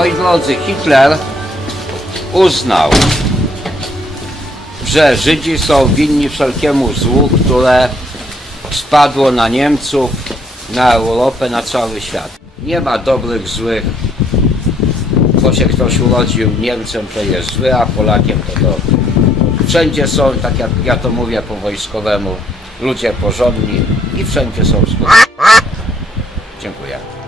moi drodzy, Hitler uznał, że Żydzi są winni wszelkiemu złu, które spadło na Niemców, na Europę, na cały świat. Nie ma dobrych, złych. Bo się ktoś urodził Niemcem, to jest zły, a Polakiem to dobry. Wszędzie są, tak jak ja to mówię po wojskowemu, ludzie porządni i wszędzie są Dziękuję.